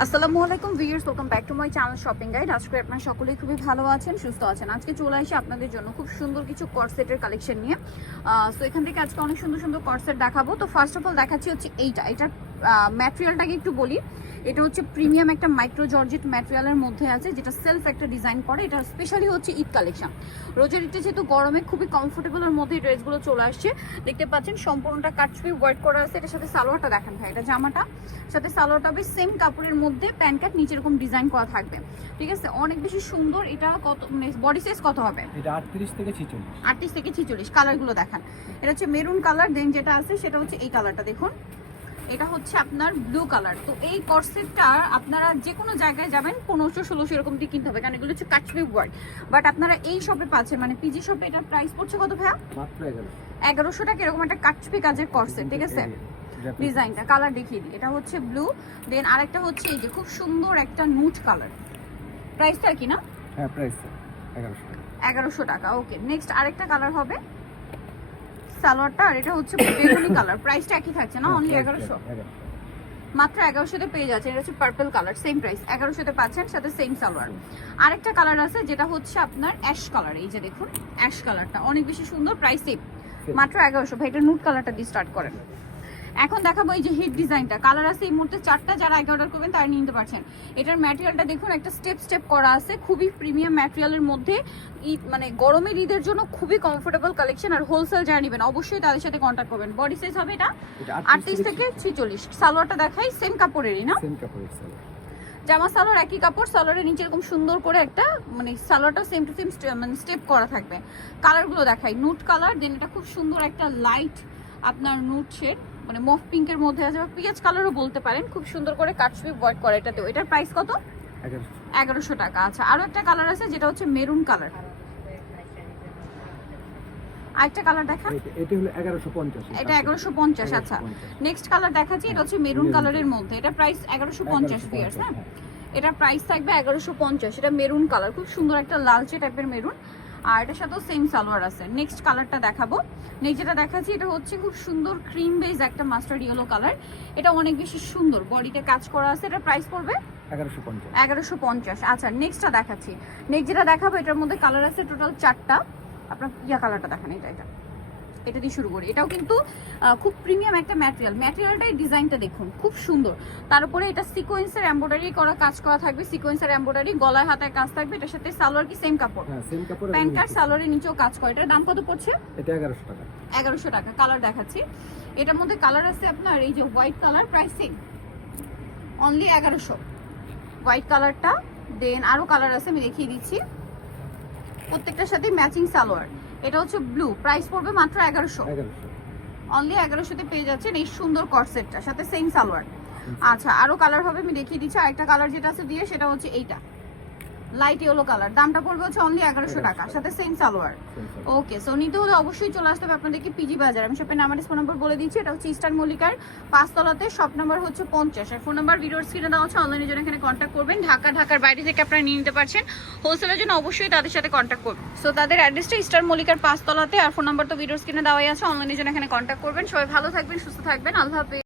আসসালামু আলাইকুম viewers, welcome back to my channel shopping guide. আজকে আপনারা সকলেই খুবই ভালো আছেন, সুস্থ আছেন। আজকে চলে আসি আপনাদের জন্য খুব সুন্দর কিছু কর্সেটের কালেকশন নিয়ে। সো এখান থেকে আজকে অনেক সুন্দর সুন্দর কর্সেট দেখাবো। তো ফার্স্ট অফ অল দেখাচ্ছি হচ্ছে এটার ম্যাটেরিয়ালটাকে একটু বলি। এটা হচ্ছে প্রিমিয়াম একটা মাইক্রো জর্জেট ম্যাটেরিয়ালের মধ্যে আছে, যেটা সেলফ একটা ডিজাইন করে। এটা স্পেশালি হচ্ছে ঈদ কালেকশন। রোজার ঈদে যেহেতু গরমে খুবই কমফোর্টেবলের মধ্যে ড্রেসগুলো চলে আসছে। দেখতে পাচ্ছেন সম্পূর্ণটা কাটছবি ওয়ার্ক করা আছে। এটার সাথে সালোয়ারটা দেখেন ভাই, এটা জামাটা সাথে সালোয়ারটা বেশ সেম কাপড়ের মধ্যে প্যান্ট কাট নিচে এরকম ডিজাইন করা থাকবে। ঠিক আছে, অনেক বেশি সুন্দর। এটা কত মানে বডি সাইজ কত হবে? এটা 38 থেকে 46। 38 থেকে 46। কালারগুলো দেখান। এটা হচ্ছে মেরুন কালার, দেন যেটা আছে সেটা হচ্ছে এই কালারটা দেখুন। এটা হচ্ছে আপনার ব্লু কালার। তো এই কর্সেটটা আপনারা যে কোনো জায়গায় যাবেন 1500-1600 এরকম দিয়ে কিনতে হবে, কারণ এগুলো হচ্ছে কাটছবি ওয়ার্ক। বাট আপনারা এই শপে পাচ্ছেন, মানে পিজি শপে এটার প্রাইস পড়ছে কত ভাইয়া? মাত্র 1100 টাকা। এরকম একটা কাটছবি কাজের কর্সেট। ঠিক আছে, ডিজাইনটা কালার দেখিয়ে দিই। এটা হচ্ছে ব্লু, দেন আরেকটা হচ্ছে এই যে খুব সুন্দর একটা নুট কালার। প্রাইসটা কি না? হ্যাঁ, প্রাইস 1100 টাকা। 1100 টাকা। ওকে, নেক্সট আরেকটা কালার হবে সালোয়ারটা, আর এটা হচ্ছে বেগুনি কালার। প্রাইসটা একই থাকছে না? অনলি 1100। মাত্র 1100 তে পেয়ে যাচ্ছে। এটা হচ্ছে পার্পল কালার, সেম প্রাইস 1100 তে পাচ্ছেন, সাথে সেম সালোয়ার। আরেকটা কালার আছে যেটা হচ্ছে আপনার অ্যাশ কালার। এই যে দেখুন অ্যাশ কালারটা অনেক বেশি সুন্দর, প্রাইস সেম মাত্র 1100। ভাই এটা নুট কালারটা দিয়ে স্টার্ট করেন। এখন দেখাবো এই যে হিট ডিজাইনটা। কালার আছে এই মুহূর্তে 4টা, যারা আগে অর্ডার করবেন তারা নিতে পারছেন। এটার ম্যাটেরিয়ালটা দেখুন, একটা স্টেপ স্টেপ করা আছে, খুবই প্রিমিয়াম ম্যাটেরিয়ালের মধ্যে। ঈদ মানে গরমের ঈদের জন্য খুবই কমফোর্টেবল কালেকশন। আর হোলসেল যারা নেবেন অবশ্যই তাদের সাথে কন্ট্যাক্ট করবেন। বডি সাইজ হবে এটা 38 থেকে 46। সালোয়ারটা দেখাই, সেম কাপড়েরই না? সেম কাপড়ের সালোয়ার। জামা সালোয়ার একই কাপড়। সালোয়ারের নিচে এরকম সুন্দর করে একটা মানে সালোয়ারটা সেম টু সেম মানে স্টেপ করা থাকবে। কালারগুলো দেখাই, নুট কালার, দেন এটা খুব সুন্দর একটা লাইট আপনার নুট শেড, মানে মফ পিঙ্কের মধ্যে আছে, পিঁয়াজ কালারও বলতে পারেন। খুব সুন্দর করে কাটছবি ওয়ার্ক করে এটাতেও। এটার প্রাইস কত? 1100 টাকা। আচ্ছা, আরো একটা কালার আছে যেটা হচ্ছে মেরুন কালার। আরেকটা কালার দেখান। এটা হলো 1150। এটা 1150। আচ্ছা, নেক্সট কালার দেখাচ্ছি। এটা হচ্ছে মেরুন কালারের মধ্যে। এটা প্রাইস 1150 ভিউয়ার্স। হ্যাঁ, এটা প্রাইস থাকবে 1150। এটা মেরুন কালার, খুব সুন্দর একটা লালচে টাইপের মেরুন, আর এটার সাথেও সেম সালোয়ার আছে। নেক্সট কালারটা দেখাবো। নেক্সট যেটা দেখাচ্ছি এটা হচ্ছে খুব সুন্দর ক্রিম বেজ একটা মাস্টার্ড ইয়েলো কালার। এটা অনেক বেশি সুন্দর, বডিতে কাজ করা আছে। এটা প্রাইস পড়বে 1150। আচ্ছা, নেক্সটটা দেখাচ্ছি। নেক্সট যেটা দেখাবো এটার মধ্যে কালার আছে টোটাল 4টা। আপনার কালারটা দেখেন, এটা দিয়ে শুরু করি। এটাও কিন্তু খুব প্রিমিয়াম একটা ম্যাটেরিয়ালটাই ডিজাইনটা দেখুন খুব সুন্দর। তার উপরে এটা সিকোয়েন্সের এমব্রয়ডারি করা কাজ করা থাকবে, সিকোয়েন্সের এমব্রয়ডারি, গলায় হাতায় কাজ থাকবে। এটার সাথে সালোয়ার কি সেম কাপড়? হ্যাঁ, সেম কাপড়। প্যান্ট কাট সালোয়ারের নিচেও কাজ করে। এটার দাম কত পড়ছে? এটা 1100 টাকা। 1100 টাকা। কালার দেখাচ্ছি। এটার মধ্যে কালার আছে আপনার এই যে white colour, price same only 1100। White কালারটা, দেন আরো কালার আছে আমি দেখিয়ে দিচ্ছি। প্রত্যেকটার সাথে ম্যাচিং সালোয়ার। এটা হচ্ছে ব্লু, প্রাইস পড়বে মাত্র 1100। অনলি 1100 তে পেয়ে যাচ্ছেন এই সুন্দর কর্সেটটার সাথে সেম সালোয়ার। আচ্ছা, আরো কালার হবে আমি দেখিয়ে দিচ্ছি। আরেকটা কালার যেটা আছে দিয়ে সেটা হচ্ছে এইটা লাইট ইয়েলো কালার। দামটা পড়বে হচ্ছে অনলি 1100 টাকা, সাথে সেম সালোয়ার। ওকে, সো নিতে হলে অবশ্যই চলে আসতে হবে আপনাদেরকে পিজি বাজার। আমি শপের নাম্বার ফোন নাম্বার বলে দিচ্ছি। এটা হচ্ছে ইস্টার্ন মল্লিকার 5 তলাতে, শপ নাম্বার হচ্ছে 50। আর ফোন নাম্বার ভিডিওর স্ক্রিনে দেওয়া হচ্ছে। অনলাইনের জন্য এখানে কন্ট্যাক্ট করবেন। ঢাকার বাইরে থেকে আপনারা নিয়ে নিতে পারছেন। হোলসেলের জন্য অবশ্যই তাদের সাথে কন্ট্যাক্ট করবেন। সো তাদের অ্যাড্রেসটা ইস্টার্ন মল্লিকার 5 তলাতে, আর ফোন নাম্বার তো ভিডিওর স্ক্রিনে দেওয়াই আছে। অনলাইনের জন্য এখানে কন্ট্যাক্ট করবেন। সবাই ভালো থাকবেন, সুস্থ থাকবেন। আল্লাহ হাফেজ।